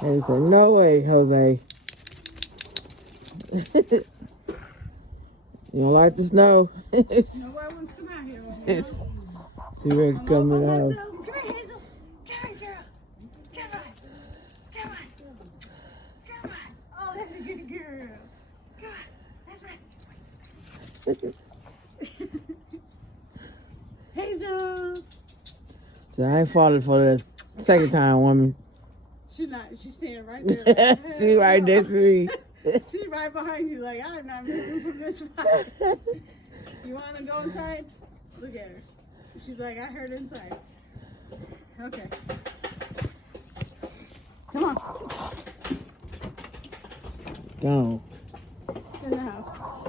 And he said, no way, Jose. You don't like the snow? Nobody wants to come out here. She ready to come in the house. Come here, Hazel. Come here, girl. Come on. Come on. Come on. Oh, that's a good girl. Come on. That's right. Hazel. So I ain't falling for the second time, woman. She's not. She's standing right there. Like, She right next to me. She's right behind you. Like, I'm not moving from this spot. You want to go inside? Look at her. She's like, I heard inside. Okay. Come on. Go. In the house.